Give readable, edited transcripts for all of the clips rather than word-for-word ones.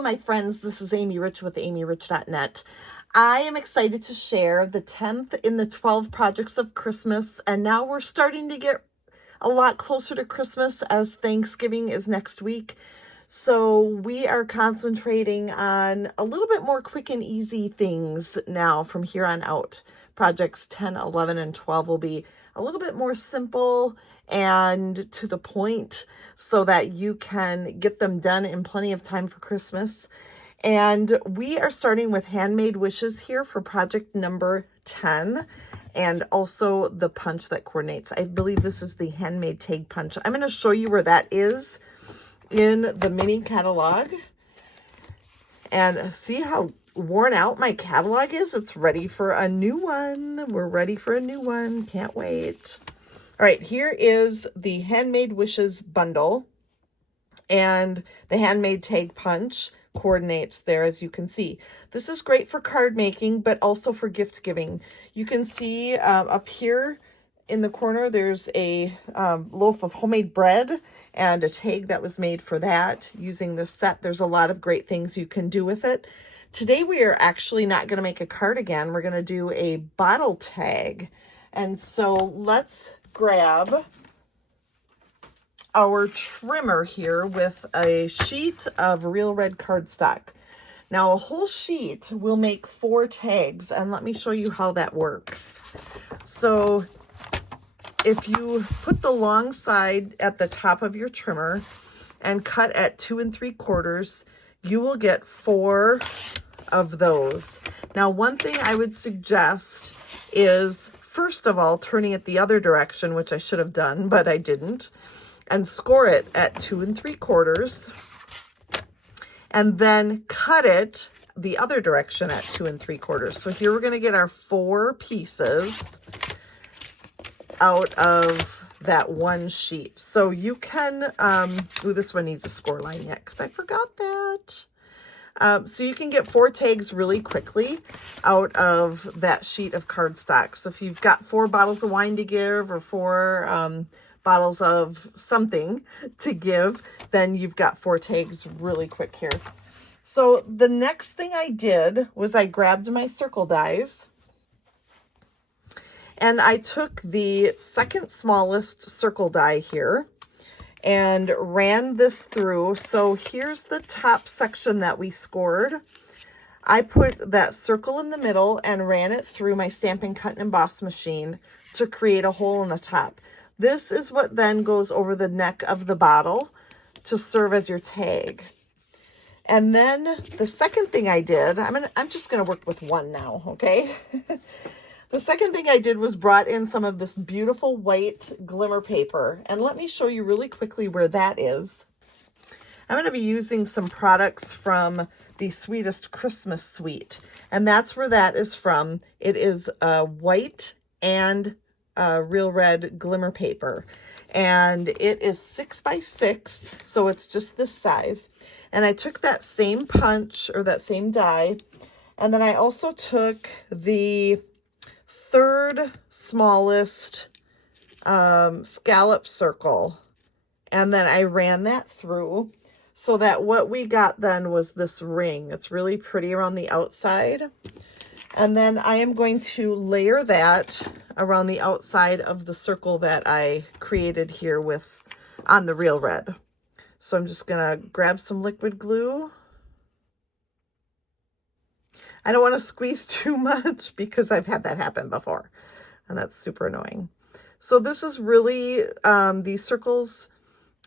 Hello, my friends. This is Amy Rich with amyrich.net. I am excited to share the 10th in the 12 projects of Christmas, and now we're starting to get a lot closer to Christmas as Thanksgiving is next week. So we are concentrating on a little bit more quick and easy things now from here on out. Projects 10, 11, and 12 will be a little bit more simple and to the point so that you can get them done in plenty of time for Christmas. And we are starting with handmade wishes here for project number 10 and also the punch that coordinates. I believe this is the handmade tag punch. I'm going to show you where that is in the mini catalog, and see how worn out my catalog is. It's ready for a new one. We're ready for a new one. Can't wait. All right, here is the Handmade Wishes bundle, and the handmade tag punch coordinates there, as you can see. This is great for card making, but also for gift giving. You can see up here in the corner, there's a loaf of homemade bread and a tag that was made for that using this set. There's a lot of great things you can do with it. Today, we are actually not going to make a cardigan. We're going to do a bottle tag. And so let's grab our trimmer here with a sheet of real red cardstock. Now, a whole sheet will make 4 tags, and let me show you how that works. So if you put the long side at the top of your trimmer and cut at 2 3/4, you will get 4 of those. Now, one thing I would suggest is, first of all, turning it the other direction, which I should have done, but I didn't, and score it at 2 3/4, and then cut it the other direction at 2 3/4. So here we're going to get our 4 pieces out of that one sheet. So you can, this one needs a score line yet because I forgot that. So you can get 4 tags really quickly out of that sheet of cardstock. So if you've got 4 bottles of wine to give, or 4 bottles of something to give, then you've got 4 tags really quick here. So the next thing I did was I grabbed my circle dies, and I took the second smallest circle die here and ran this through. So here's the top section that we scored. I put that circle in the middle and ran it through my Stampin' Cut and Emboss machine to create a hole in the top. This is what then goes over the neck of the bottle to serve as your tag. And then the second thing I did, I'm just gonna work with one now, okay? The second thing I did was brought in some of this beautiful white glimmer paper. And let me show you really quickly where that is. I'm going to be using some products from the Sweetest Christmas Suite. And that's where that is from. It is white and real red glimmer paper. And it is 6 by 6, so it's just this size. And I took that same punch, or that same die, and then I also took the 3rd smallest scallop circle, and then I ran that through so that what we got then was this ring. It's really pretty around the outside. And then I am going to layer that around the outside of the circle that I created here with on the real red. So I'm just gonna grab some liquid glue. I don't want to squeeze too much because I've had that happen before, and that's super annoying. So this is really, these circles,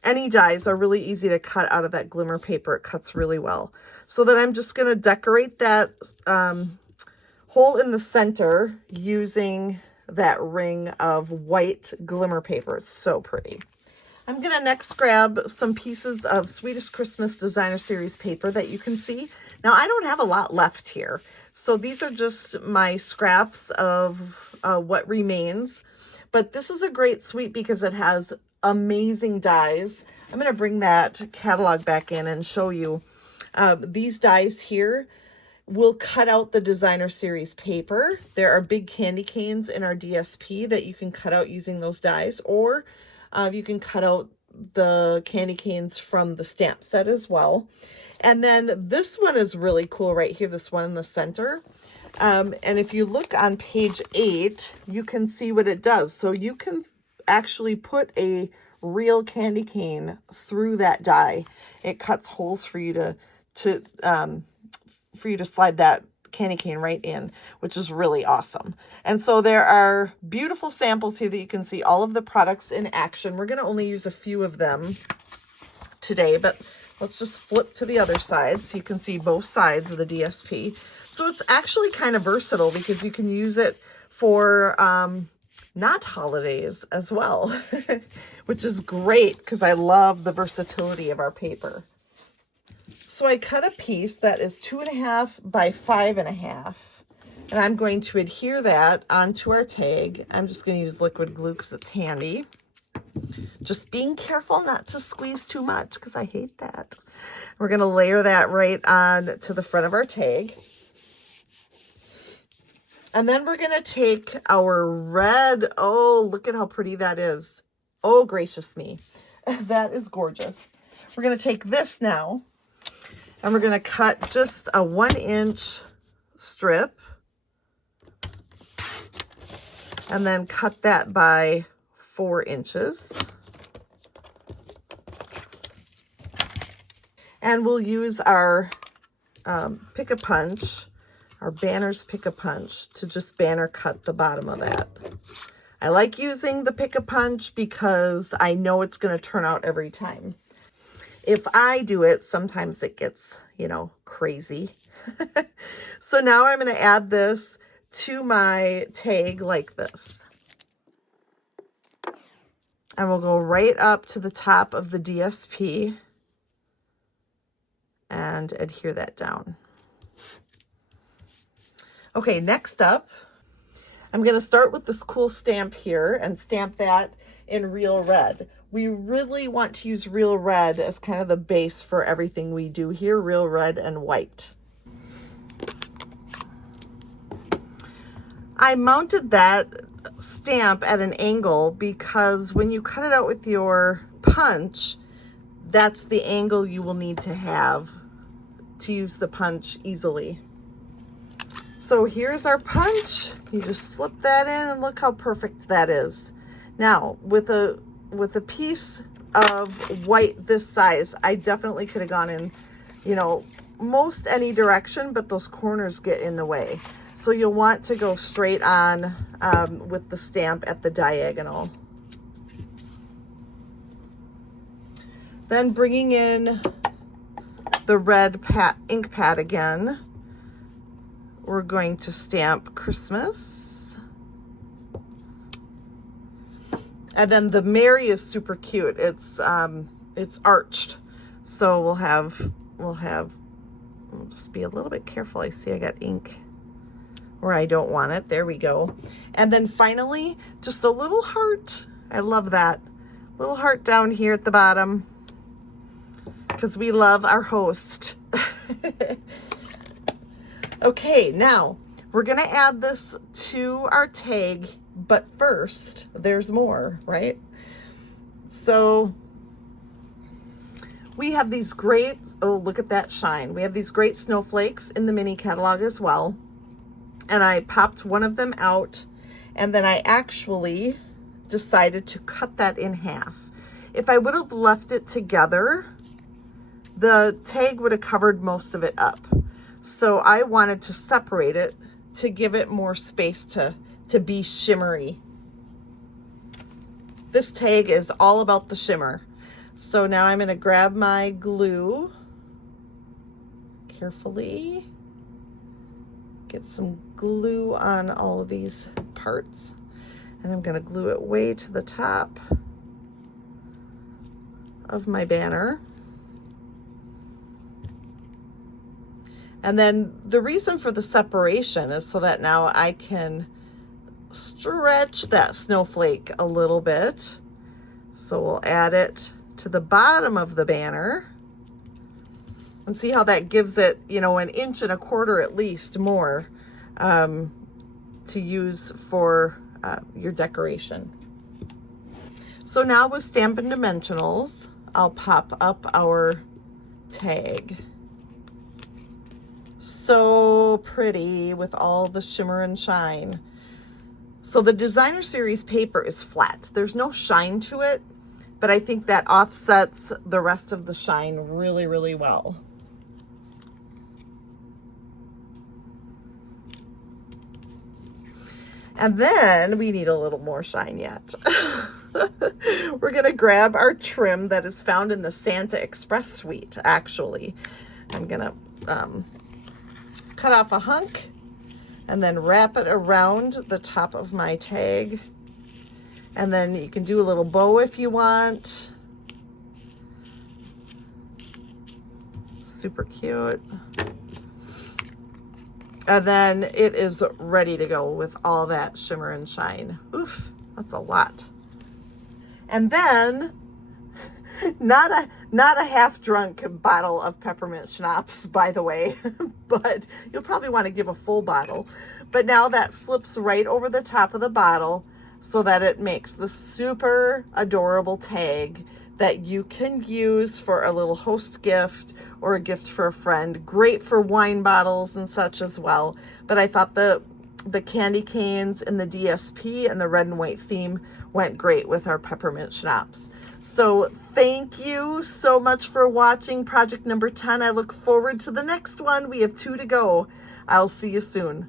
any dies are really easy to cut out of that glimmer paper. It cuts really well. So then I'm just going to decorate that hole in the center using that ring of white glimmer paper. It's so pretty. I'm going to next grab some pieces of Sweetest Christmas Designer Series paper that you can see. Now, I don't have a lot left here, so these are just my scraps of what remains. But this is a great suite because it has amazing dies. I'm going to bring that catalog back in and show you. These dies here will cut out the Designer Series paper. There are big candy canes in our DSP that you can cut out using those dies, or you can cut out the candy canes from the stamp set as well. And then this one is really cool right here, this one in the center. And if you look on page 8, you can see what it does. So you can actually put a real candy cane through that die. It cuts holes for you to slide that candy cane right in, which is really awesome. And so there are beautiful samples here that you can see all of the products in action. We're going to only use a few of them today, but let's just flip to the other side so you can see both sides of the DSP. So it's actually kind of versatile because you can use it for not holidays as well, which is great because I love the versatility of our paper. So I cut a piece that is 2.5 by 5.5, and I'm going to adhere that onto our tag. I'm just going to use liquid glue because it's handy. Just being careful not to squeeze too much because I hate that. We're going to layer that right on to the front of our tag. And then we're going to take our red. Oh, look at how pretty that is. Oh, gracious me. That is gorgeous. We're going to take this now. And we're going to cut just a 1-inch strip and then cut that by 4 inches. And we'll use our Pick-a-Punch, our Banner's Pick-a-Punch, to just banner cut the bottom of that. I like using the Pick-a-Punch because I know it's going to turn out every time. If I do it, sometimes it gets, you know, crazy. So now I'm going to add this to my tag like this. And we'll go right up to the top of the DSP and adhere that down. Okay, next up, I'm going to start with this cool stamp here and stamp that in real red. We really want to use real red as kind of the base for everything we do here, real red and white. I mounted that stamp at an angle because when you cut it out with your punch, that's the angle you will need to have to use the punch easily. So here's our punch. You just slip that in and look how perfect that is. Now, with a piece of white this size, I definitely could have gone in, you know, most any direction, but those corners get in the way. So you'll want to go straight on with the stamp at the diagonal. Then bringing in the red ink pad again, we're going to stamp Christmas. And then the Mary is super cute. It's arched. So we'll just be a little bit careful. I see I got ink where I don't want it. There we go. And then finally, just a little heart. I love that. Little heart down here at the bottom because we love our host. Okay, now we're going to add this to our tag, but first there's more, right? So we have these great, oh, look at that shine. We have these great snowflakes in the mini catalog as well. And I popped one of them out, and then I actually decided to cut that in half. If I would have left it together, the tag would have covered most of it up. So I wanted to separate it to give it more space to be shimmery. This tag is all about the shimmer. So now I'm going to grab my glue carefully. Get some glue on all of these parts, and I'm going to glue it way to the top of my banner. And then the reason for the separation is so that now I can stretch that snowflake a little bit. So we'll add it to the bottom of the banner and see how that gives it, you know, 1.25 inches at least more to use for your decoration. So now with Stampin' Dimensionals, I'll pop up our tag. So pretty with all the shimmer and shine. So the designer series paper is flat. There's no shine to it, but I think that offsets the rest of the shine really, really well. And then we need a little more shine yet. We're gonna grab our trim that is found in the Santa Express suite, actually. I'm gonna cut off a hunk and then wrap it around the top of my tag. And then you can do a little bow if you want. Super cute. And then it is ready to go with all that shimmer and shine. Oof, that's a lot. And then, not a half-drunk bottle of peppermint schnapps, by the way, but you'll probably want to give a full bottle. But now that slips right over the top of the bottle so that it makes the super adorable tag that you can use for a little host gift or a gift for a friend. Great for wine bottles and such as well. But I thought the candy canes and the DSP and the red and white theme went great with our peppermint schnapps. So thank you so much for watching project number 10. I look forward to the next one. We have 2 to go. I'll see you soon.